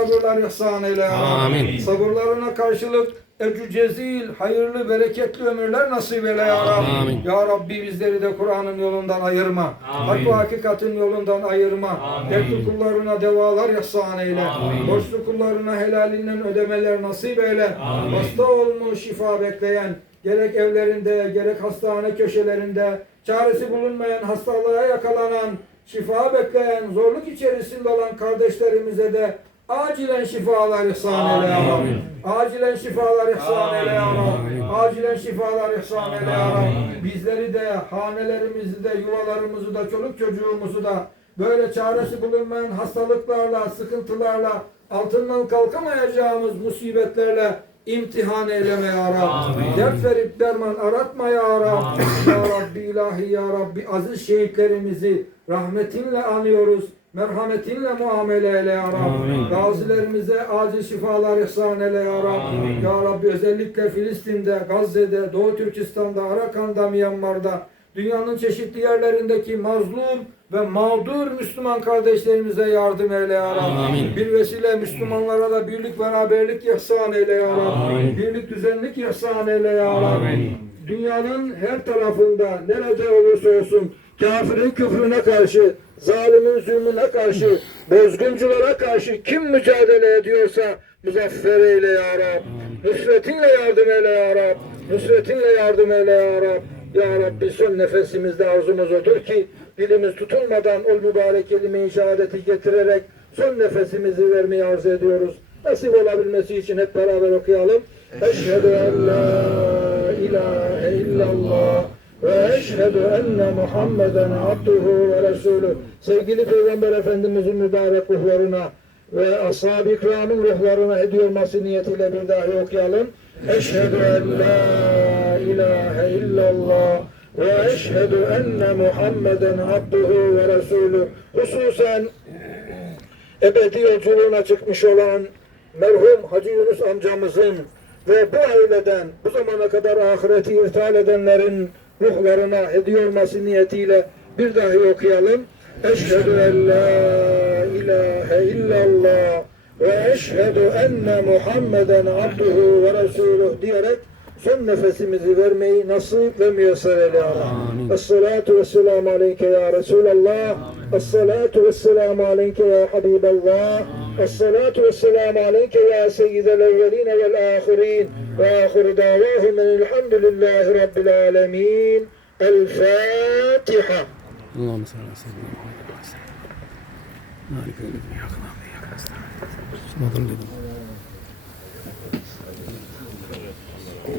sabırlar ihsan eyle. Amin. Sabırlarına karşılık ecü cezil, hayırlı, bereketli ömürler nasip eyle ya Rabbi. Amin. Ya Rabbi bizleri de Kur'an'ın yolundan ayırma. Hak ve hakikatin yolundan ayırma. Dertli kullarına devalar ihsan eyle. Borçlu kullarına helalinden ödemeler nasip eyle. Hasta olmuş şifa bekleyen, gerek evlerinde, gerek hastane köşelerinde, çaresi bulunmayan hastalığa yakalanan, şifa bekleyen, zorluk içerisinde olan kardeşlerimize de acilen şifalar ihsan eyle ya Rabbi. Acilen şifalar ihsan eyle ya Rabbi. Acilen şifalar ihsan eyle ya Rabbi. Bizleri de, hanelerimizi de, yuvalarımızı da, çoluk çocuğumuzu da böyle çaresi bulunmayan hastalıklarla, sıkıntılarla, altından kalkamayacağımız musibetlerle imtihan eyleme ya Rabbi. Dert verip derman aratma ya Rabbi. Ya Rabbi ilahi ya Rabbi aziz şehitlerimizi rahmetinle anıyoruz. Merhametinle muamele eyle ya Rabbi. Gazilerimize acil şifalar ihsan eyle ya Rabbi. Ya Rabbi özellikle Filistin'de, Gazze'de, Doğu Türkistan'da, Arakan'da, Myanmar'da, dünyanın çeşitli yerlerindeki mazlum ve mağdur Müslüman kardeşlerimize yardım eyle ya Rabbi. Amin. Bir vesile Müslümanlara da birlik beraberlik ihsan eyle ya Rabbi. Birlik düzenlik ihsan eyle ya Rabbi. Dünyanın her tarafında nerede olursa olsun kafirin küfrüne karşı, zalimin zulmüne karşı, bozgunculara karşı kim mücadele ediyorsa muzaffer eyle ya Rab. Nusretinle yardım eyle ya Rab. Nusretinle yardım eyle ya Rab. Ya Rabbi son nefesimizde arzumuz odur ki dilimiz tutulmadan o mübarek kelime-i şehadeti getirerek son nefesimizi vermeyi arzu ediyoruz. Nasip olabilmesi için hep beraber okuyalım. Eşhedü en la ilahe illallah eşhedü enne Muhammeden abduhu ve resulü. Sevgili Peygamber Efendimizin mübarek ruhlarına ve ashab-ı ikramın ruhlarına hediye olması niyetiyle bir daha okuyalım. Eşhedü en la ilahe illallah ve eşhedü enne Muhammeden abduhu ve resulü. Hususen ebedi yolculuğuna çıkmış olan merhum Hacı Yunus amcamızın ve bu aileden bu zamana kadar ahireti irtihal edenlerin ruhlarına hediye olması niyetiyle bir dahi okuyalım. Eşhedü en la ilahe illallah ve eşhedü enne Muhammeden abduhu ve resuluh diyerek son nefesimizi vermeyi nasip ve müyesser eyle Rabbi. Esselatu vesselamu aleyke ya Resulallah. Esselatu vesselamu aleyke ya Habiballah. Esselatu vesselamu aleyke ya seyyidel evveline vel ahirin. Ve ahiru davahum elhamdülillahi rabbil alemin. El Fatiha. Allahümme salli ala seyyidina Muhammed ve ala alihi ve